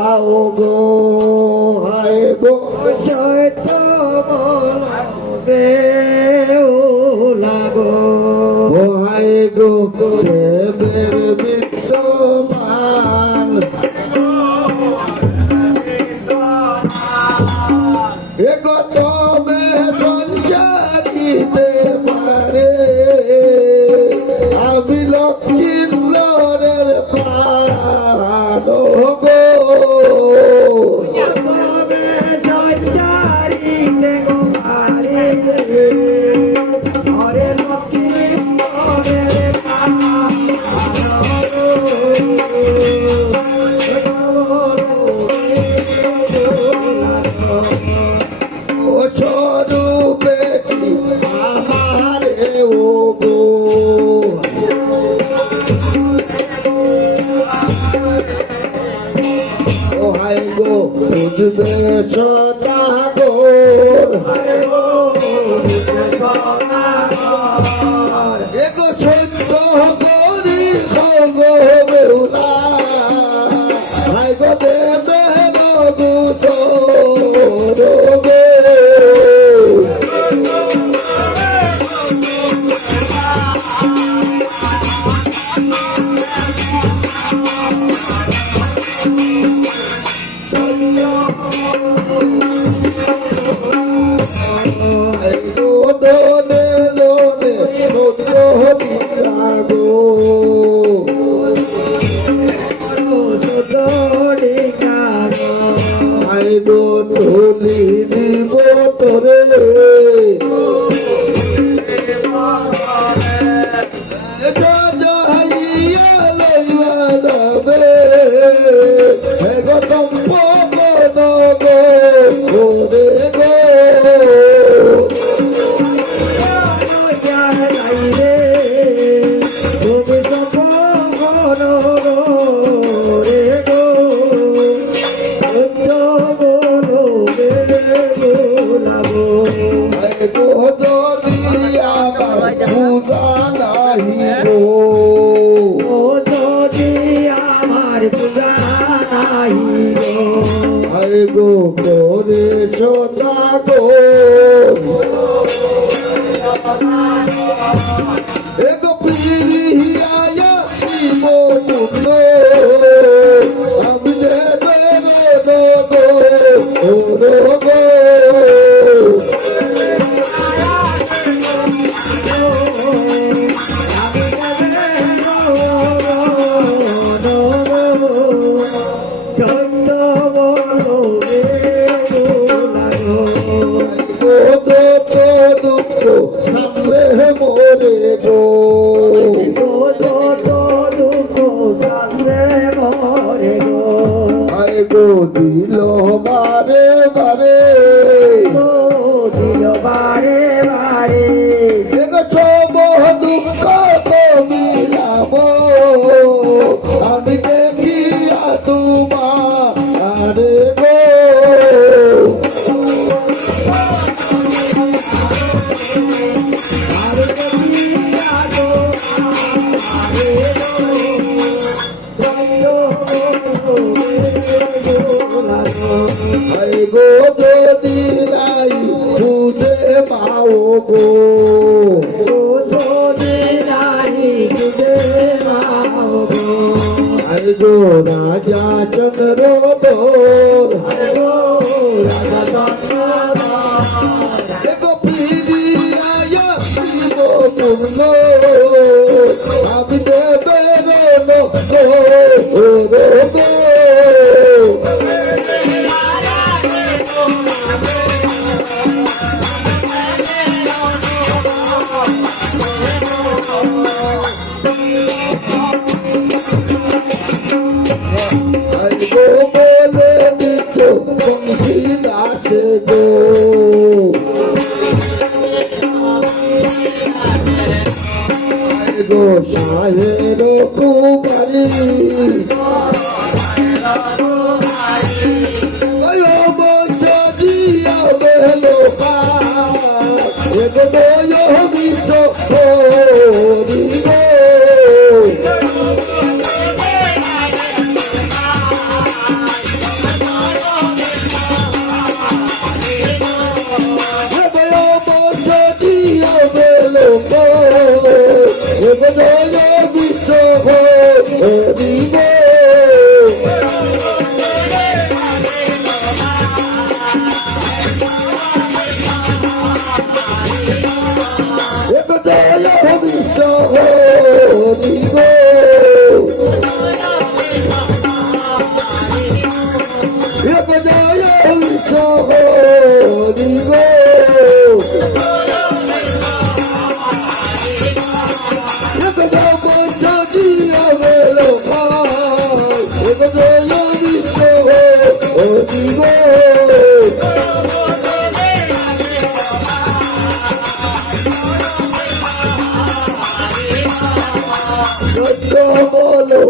যাও গো হায় গো লাগো ও হায় গো প্রেমের বিদ্যমান এ গো তবে সঞ্চারিতে পারে আমি লক্ষ্মীর প্রাণ গো স্বরূপে আমারে ও গো ও হায় গো বুঝবে সদা গো এগো সত্য করি গো বেউলা হায় গো দেবে গো গো দোনে দোনে আই গো ধুলি দিব তোরে গো করে সোনা গো এগো পিরিয়া শিব মুন্ড আমি দেবে গো গো সামলে মোরে গো আরে গো দিল বারে বারে দেখো সব দুঃখ তো মিলাব আমি দেখিয়া তোমার গো গো যদি নাই খুঁজে পাও গো আরে গো রাজা চন্দ্র গো ফিরিয়া শিব মুন্ড আমি দেবে গো বলে দিত বংশী দাসে গো গো সাহের কুমারী বলো